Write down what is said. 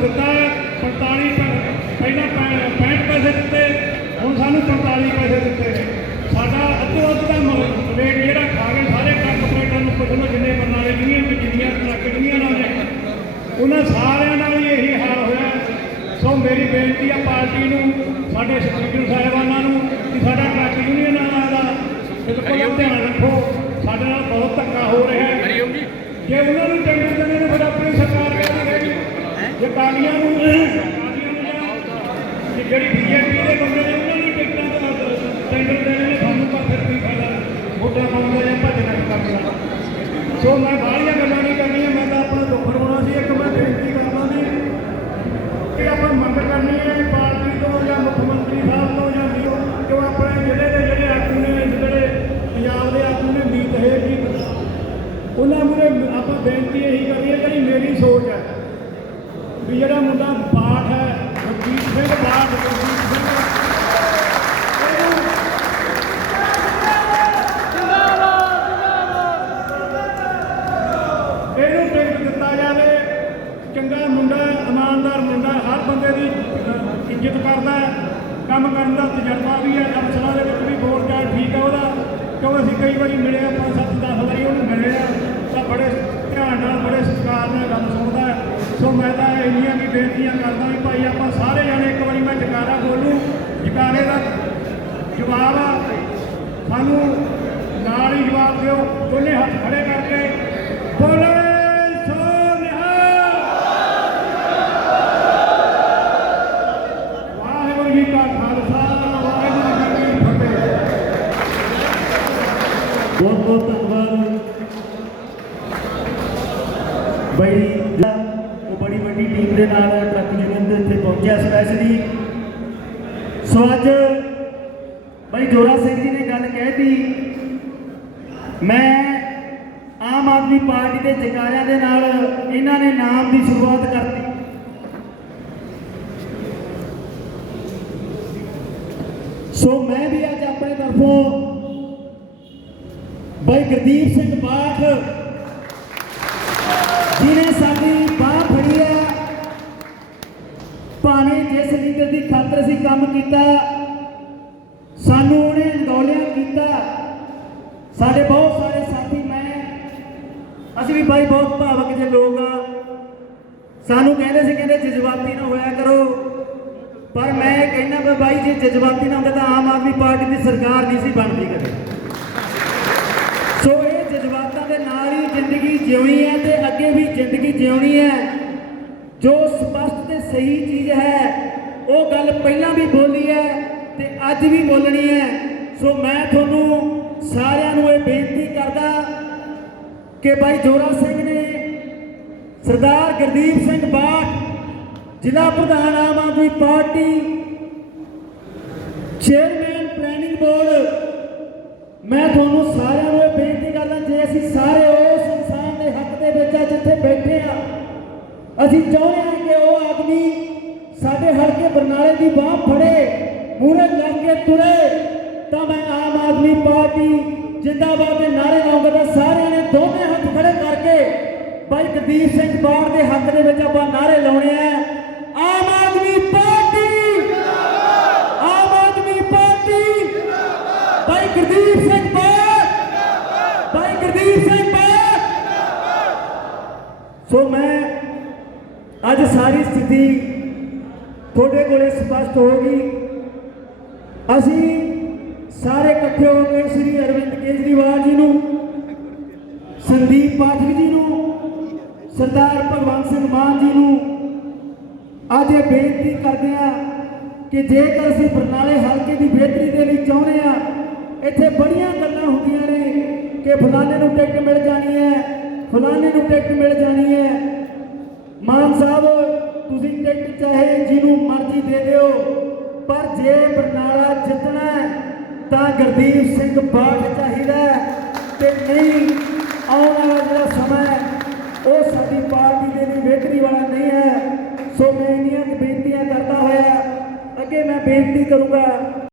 ਦਿੱਤਾ 45 ਪੈ- ਪਹਿਲਾਂ ਪੈ- 65 ਪੈਸੇ ਦਿੱਤੇ ਹੁਣ ਸਾਨੂੰ 45 ਪੈਸੇ ਦਿੱਤੇ। ਨੇ ਸਾਡਾ ਅੱਧੋ ਅੱਧ ਦਾ ਰੇਟ ਜਿਹੜਾ ਖਾ ਕੇ ਸਾਰੇ ਟਰੱਕ ਆਪਰੇਟਰ ਨੂੰ ਪੁੱਛ ਲਓ ਜਿੰਨੇ ਬਰਨਾਲੇ ਦੀਆਂ ਵੀ ਜਿੰਨੀਆਂ ਟਰੱਕ ਦੀਆਂ ਨਾਲ ਨੇ ਉਹਨਾਂ ਸਾਰਿਆਂ ਨਾਲ ਹੀ ਇਹੀ ਹਾਲ ਹੋਇਆ ਸੋ ਮੇਰੀ ਬੇਨਤੀ ਆ ਪਾਰਟੀ ਨੂੰ ਸਾਡੇ ਸਪੀਕਰ ਸਾਹਿਬਾਨਾਂ ਨੂੰ ਕਿ ਸਾਡਾ ਟਰੱਕ ਯੂਨੀਅਨ ਵਾਲਾ ਦਾ ਬਿਲਕੁਲ ਧਿਆਨ ਰੱਖੋ। ਸਾਡੇ ਨਾਲ ਬਹੁਤ ਧੱਕਾ ਹੋ ਰਿਹਾ ਹੈ। ਜੀ। ਉਹਨਾਂ ਨੂੰ ਟੈਂਡਰ ਦੇਣੇ ਨੇ ਫਿਰ ਆਪਣੀ ਸਰਕਾਰ ਜੇ ਕਾਲੀਆਂ ਨੂੰ ਕਾਲੀਆਂ ਜਿਹੜੀ ਬੀਜੇਪੀ ਦੇ ਬੰਦੇ ਨੇ ਉਹਨਾਂ ਨੂੰ ਟਿਕਟਾਂ ਦਾ ਟੈਂਡਰ ਦੇਣੇ ਨੇ ਸਾਨੂੰ ਤਾਂ ਫਿਰ ਕੀ ਫਾਇਦਾ? ਵੋਟਾਂ ਪਾਉਣ ਜਾਂ ਭੱਜਣਾ ਕਰਨਾ ਸੋ ਮੈਂ ਬਾਹਲੀਆਂ ਗੱਲਾਂ ਨਹੀਂ ਕਰਨੀਆਂ, ਮੈਂ ਤਾਂ ਆਪਣਾ ਦੁੱਖ ਰੋਣਾ ਸੀ। ਇੱਕ ਮੈਂ ਬੇਨਤੀ ਕਰਦਾ ਸੀ ਕਿ ਆਪਾਂ ਮੰਗ ਕਰਨੀ ਹੈ ਪਾਰਟੀ ਤੋਂ ਜਾਂ ਮੁੱਖ ਮੰਤਰੀ ਸਾਹਿਬ ਤੋਂ ਜਾਂ ਵੀ ਜੋ ਆਪਣੇ ਜ਼ਿਲ੍ਹੇ ਦੇ ਜਿਹੜੇ ਆਗੂ ਨੇ ਜਿਹੜੇ ਪੰਜਾਬ ਦੇ ਆਗੂ ਨੇ ਮੀਤ ਹੈ ਜੀ ਉਹਨਾਂ ਮੂਰੇ ਆਪਾਂ ਬੇਨਤੀ ਇਹੀ ਕਰੀਏ ਜਿਹੜੀ ਮੇਰੀ ਸੋਚ ਹੈ ਵੀ ਜਿਹੜਾ ਮੁੰਡਾ ਬਾਠ ਹੈ, ਗੁਰਜੀਤ ਸਿੰਘ ਬਾਠ ਗੁਰਜੀਤ ਸਿੰਘ ਇਹਨੂੰ ਟਿਕਟ ਦਿੱਤਾ ਜਾਵੇ। ਚੰਗਾ ਮੁੰਡਾ, ਇਮਾਨਦਾਰ ਮੁੰਡਾ, ਹਰ ਬੰਦੇ ਦੀ ਇੱਜ਼ਤ ਕਰਦਾ ਕੰਮ ਕਰਨ ਦਾ ਤਜਰਬਾ ਵੀ ਹੈ ਅਫਸਰਾਂ ਦੇ ਵਿੱਚ ਵੀ ਬੋਲ ਚਾਲ ਠੀਕ ਹੈ ਉਹਦਾ। ਕਿਉਂਕਿ ਅਸੀਂ ਕਈ ਵਾਰੀ ਮਿਲੇ ਆ ਪੰਜ ਸੱਤ, ਦਸ ਵਾਰੀ ਉਹਨੂੰ ਮਿਲੇ ਆ ਤਾਂ ਬੜੇ ਧਿਆਨ ਨਾਲ, ਬੜੇ ਸਤਿਕਾਰ ਨਾਲ ਗੱਲ ਸੁਣਦਾ ਸੋ ਮੈਂ ਤਾਂ ਇੰਨੀਆਂ ਵੀ ਬੇਨਤੀਆਂ ਕਰਦਾ ਵੀ ਭਾਈ ਆਪਾਂ ਸਾਰੇ ਜਾਣੇ ਇੱਕ ਵਾਰੀ ਮੈਂ ਜਕਾਰਾ ਬੋਲੂ ਜਕਾਰੇ ਦਾ ਜਵਾਬ ਆ। ਸਾਨੂੰ ਨਾਲ ਹੀ ਜਵਾਬ ਦਿਓ। ਦੋਨੇ ਹੱਥ ਖੜੇ ਕਰਕੇ ਬੋਲੇ ਸੋ ਨਿਹਾਲ ਵਾਹਿਗੁਰੂ ਜੀ ਕਾ ਖਾਲਸਾ, ਵਾਹਿਗੁਰੂ ਜੀ ਕੀ ਫਤਿਹ। ਬਹੁਤ ਬਹੁਤ ਧੰਨਵਾਦ। ਬਈ ਉਹ ਬੜੀ ਵੱਡੀ ਟੀਮ ਦੇ ਨਾਲ ਟਰੱਕ ਯੂਨੀਅਨ ਦੇ ਇੱਥੇ ਪਹੁੰਚਿਆ ਸਪੈਸ਼ਲੀ ਸੋ ਅੱਜ ਬਈ ਜੋਰਾ ਸਿੰਘ ਜੀ ਨੇ ਗੱਲ ਕਹਿਤੀ ਮੈਂ ਆਮ ਆਦਮੀ ਪਾਰਟੀ ਦੇ ਜਕਾਰਿਆਂ ਦੇ ਨਾਲ ਇਹਨਾਂ ਨੇ ਨਾਮ ਦੀ ਸ਼ੁਰੂਆਤ ਕਰਤੀ। ਸੋ ਮੈਂ ਵੀ ਅੱਜ ਆਪਣੇ ਤਰਫੋਂ ਭਾਈ ਗੁਰਦੀਪ ਸਿੰਘ ਬਾਠ ਜਿਹਨੇ ਸਾਡੀ ਭਾਵੇਂ ਜਿਸ ਲੀਡਰ ਦੀ ਖਾਤਰ ਅਸੀਂ ਕੰਮ ਕੀਤਾ, ਸਾਨੂੰ ਉਹਨੇ ਅੰਦੋਲਨ ਕੀਤਾ। ਸਾਡੇ ਬਹੁਤ ਸਾਰੇ ਸਾਥੀ ਮੈਂ, ਅਸੀਂ ਵੀ ਭਾਈ ਬਹੁਤ ਭਾਵਕ ਜਿਹੇ ਲੋਕ ਆ। ਸਾਨੂੰ ਕਹਿੰਦੇ ਸੀ, ਕਹਿੰਦੇ ਜਜ਼ਬਾਤੀ ਨਾ ਹੋਇਆ ਕਰੋ। ਪਰ ਮੈਂ ਇਹ ਕਹਿੰਦਾ ਵੀ ਬਾਈ ਜੇ ਜਜ਼ਬਾਤੀ ਨਾ ਹੁੰਦਾ ਤਾਂ ਆਮ ਆਦਮੀ ਪਾਰਟੀ ਦੀ ਸਰਕਾਰ ਨਹੀਂ ਸੀ ਬਣਦੀ ਕਦੇ। ਸੋ ਇਹ ਜਜ਼ਬਾਤਾਂ ਦੇ ਨਾਲ ਹੀ ਜ਼ਿੰਦਗੀ ਜਿਉਣੀ ਹੈ ਤੇ ਅੱਗੇ ਵੀ ਜ਼ਿੰਦਗੀ ਜਿਉਣੀ ਹੈ। ਜੋ ਸਪਸ਼ਟ ਸਹੀ ਚੀਜ਼ ਹੈ। ਉਹ ਗੱਲ ਪਹਿਲਾਂ ਵੀ ਬੋਲੀ ਹੈ ਤੇ ਅੱਜ ਵੀ ਬੋਲਣੀ ਹੈ। ਸੋ ਮੈਂ ਤੁਹਾਨੂੰ ਸਾਰਿਆਂ ਨੂੰ ਇਹ ਬੇਨਤੀ ਕਰਦਾ ਕਿ ਭਾਈ ਜੋਰਾ ਸਿੰਘ ਨੇ ਸਰਦਾਰ ਗੁਰਦੀਪ ਸਿੰਘ ਬਾਠ, ਜ਼ਿਲ੍ਹਾ ਪ੍ਰਧਾਨ Aam Aadmi party chairman planning board ਮੈਂ ਤੁਹਾਨੂੰ ਸਾਰਿਆਂ ਨੂੰ ਇਹ ਬੇਨਤੀ ਕਰਦਾ ਜੇ ਅਸੀਂ ਸਾਰੇ ਉਸ ਇਨਸਾਨ ਦੇ ਹੱਕ ਦੇ ਵਿੱਚ ਅੱਜ ਇੱਥੇ ਬੈਠੇ ਆ, ਅਸੀਂ ਚਾਹੁੰਦੇ ਹਾਂ ਕਿ ਉਹ ਆਦਮੀ ਸਾਡੇ ਹਲਕੇ ਬਰਨਾਲੇ ਦੀ ਬਾਹ ਫੜੇ ਮੂਰੇ ਲੱਗ ਕੇ ਤੁਰੇ ਤਾਂ ਮੈਂ ਆਮ ਆਦਮੀ ਪਾਰਟੀ ਜਿੰਦਾਬਾਦ ਦੇ ਨਾਰੇ ਲਾਉਂਗਾ ਤਾਂ ਸਾਰਿਆਂ ਨੇ ਦੋਵੇਂ ਹੱਥ ਖੜੇ ਕਰਕੇ ਭਾਈ ਗੁਰਦੀਪ ਸਿੰਘ ਬਾੜ ਦੇ ਹੱਕ ਦੇ ਵਿੱਚ ਆਪਾਂ ਨਾਰੇ ਲਾਉਣੇ ਆ ਆਮ ਆਦਮੀ ਪਾਰਟੀ ਆਮ ਆਦਮੀ ਪਾਰਟੀ ਭਾਈ ਗੁਰਦੀਪ ਸਿੰਘ ਬਾੜ ਭਾਈ ਗੁਰਦੀਪ ਸਿੰਘ ਬਾੜ ਸੋ ਮੈਂ ਅੱਜ ਸਾਰੀ ਸਥਿਤੀ ਤੁਹਾਡੇ ਕੋਲੇ ਸਪਸ਼ਟ ਹੋ ਗਈ। ਅਸੀਂ ਸਾਰੇ ਇਕੱਠੇ ਹੋ ਕੇ ਸ੍ਰੀ ਅਰਵਿੰਦ ਕੇਜਰੀਵਾਲ ਜੀ ਨੂੰ, ਸੰਦੀਪ ਪਾਠਕ ਜੀ ਨੂੰ, ਸਰਦਾਰ ਭਗਵੰਤ ਸਿੰਘ ਮਾਨ ਜੀ ਨੂੰ ਅੱਜ ਇਹ ਬੇਨਤੀ ਕਰਦੇ ਆ ਕਿ ਜੇਕਰ ਅਸੀਂ ਬਰਨਾਲੇ ਹਲਕੇ ਦੀ ਬਿਹਤਰੀ ਦੇ ਲਈ ਚਾਹੁੰਦੇ ਆ ਇੱਥੇ ਬੜੀਆਂ ਗੱਲਾਂ ਹੁੰਦੀਆਂ ਨੇ ਕਿ ਫਲਾਣੇ ਨੂੰ ਟਿਕਟ ਮਿਲ ਜਾਣੀ ਹੈ, ਫਲਾਣੇ ਨੂੰ ਟਿਕਟ ਮਿਲ ਜਾਣੀ ਹੈ। ਮਾਨ ਸਾਹਿਬ, ਤੁਸੀਂ ਟਿਕਟ ਚਾਹੇ ਜਿਹਨੂੰ ਮਰਜ਼ੀ ਦੇ ਦਿਓ, ਪਰ ਜੇ ਬਰਨਾਲਾ ਜਿੱਤਣਾ ਤਾਂ ਗੁਰਦੀਪ ਸਿੰਘ ਬਾਠ ਚਾਹੀਦਾ ਹੈ। ਤੇ ਨਹੀਂ, ਆਉਣ ਵਾਲਾ ਜਿਹੜਾ ਸਮਾਂ ਹੈ, ਉਹ ਸਾਡੀ ਪਾਰਟੀ ਦੇ ਲਈ ਬਿਹਤਰੀ ਵਾਲਾ ਨਹੀਂ ਹੈ। ਸੋ ਮੈਂ ਇੰਨੀਆਂ ਕੁ ਬੇਨਤੀਆਂ ਕਰਦਾ ਹੋਇਆ, ਅੱਗੇ ਮੈਂ ਬੇਨਤੀ ਕਰੂੰਗਾ